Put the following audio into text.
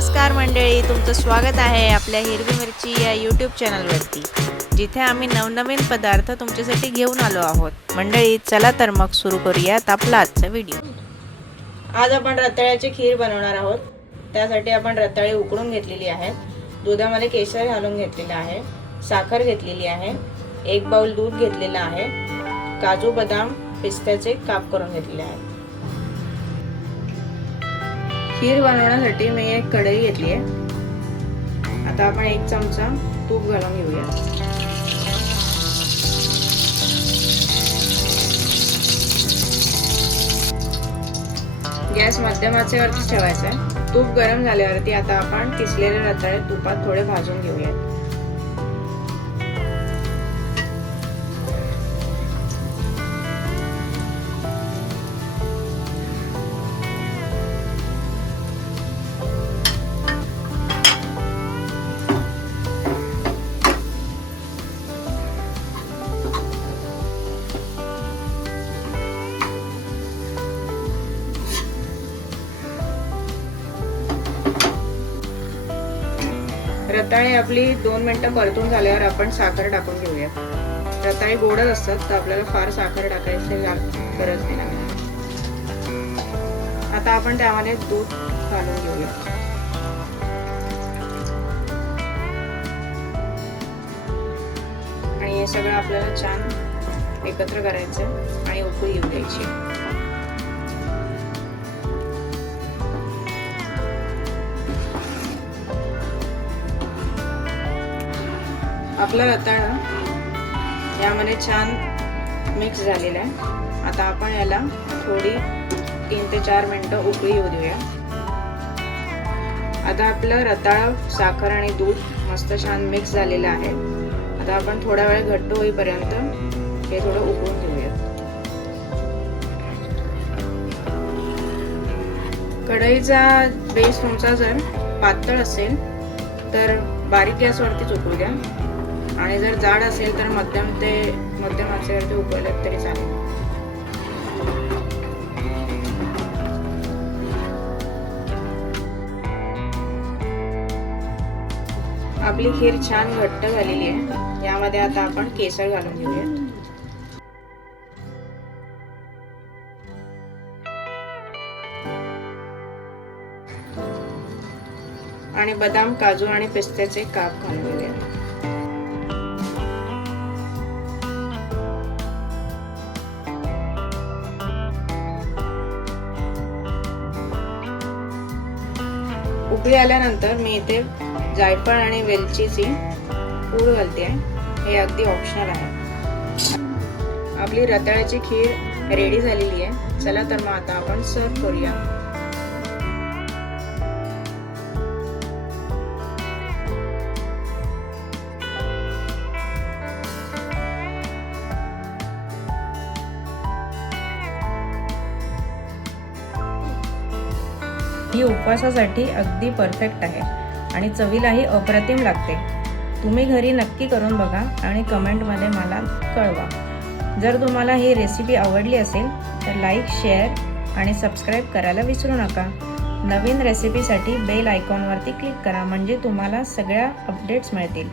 नमस्कार मंडळी तुमचं स्वागत आहे आपल्या हिरवी मिरची या यूट्यूब चॅनलवरती जिथे आम्ही नवनवीन पदार्थ तुमच्यासाठी घेऊन आलो आहोत. मंडळी चला तर मग सुरू करूयात आपला आजचा व्हिडिओ आज आपण रताळ्याची खीर बनवणार आहोत. त्यासाठी आपण रताळी उकडून घेतलेली आहेत दुधामध्ये केशर घालून घेतलेलं आहे. साखर घेतलेली आहे. एक बाउल दूध घेतलेलं आहे. काजू बदाम पिस्त्याचे काप करून घेतलेले आहेत. खीर बनवण्यासाठी मी एक कढई घेतली आहे. आता आपण एक चमचा तूप घालून घेऊया. गॅस मध्यमाचेवरती ठेवायचा आहे. तूप गरम झाल्यावरती आता आपण किसलेले रताळे तुपात थोडे भाजून घेऊयात. रताळी आपली दोन मिनटं परतून झाल्यावर आपण साखर टाकून घेऊया. रताळी गोडच असतात तर आपल्याला फार साखर टाकायची गरज नाही लागणार. आता आपण त्यामध्ये दूध घालून घेऊया. आणि हे सगळं आपल्याला छान एकत्र करायचं आणि उकळी येऊ द्यायची. आपला रताळा यामध्ये छान मिक्स झालेला आहे. आता आपण याला थोडी तीन ते चार मिनटं उकळी येऊ देऊया. आता आपलं रताळा साखर आणि दूध मस्त छान मिक्स झालेलं आहे. आता आपण थोडा वेळ घट्ट होईपर्यंत हे थोडं उकळून घेऊया कढईचा बेस तुमचा जर पातळ असेल तर बारीक गॅसवरतीच उकळू द्या. आणि जर जाड असेल तर मध्यम ते मध्यम आचेवरती उकळलं तरी चालेल. आपली खीर छान घट्ट झालेली आहे. यामध्ये आता आपण केसर घालून घेऊयात. आणि बदाम काजू आणि पिस्त्याचे काप घालून घेऊयात. उकळी आल्यानंतर मी इथे जायफळ आणि वेलचीची पूड घालते. हे अगदी ऑप्शनल आहे. आपली रताळ्याची खीर रेडी झालेली आहे. चला तर मग आता आपण सर्व करूया. ही उपवासासाठी अगदी परफेक्ट आहे. आणि चवीलाही अप्रतिम लागते. तुम्ही घरी नक्की करून बघा आणि कमेंटमध्ये मला कळवा. जर तुम्हाला ही रेसिपी आवडली असेल तर लाईक शेअर आणि सबस्क्राईब करायला विसरू नका. नवीन रेसिपीसाठी बेल आयकॉनवरती क्लिक करा म्हणजे तुम्हाला सगळ्या अपडेट्स मिळतील.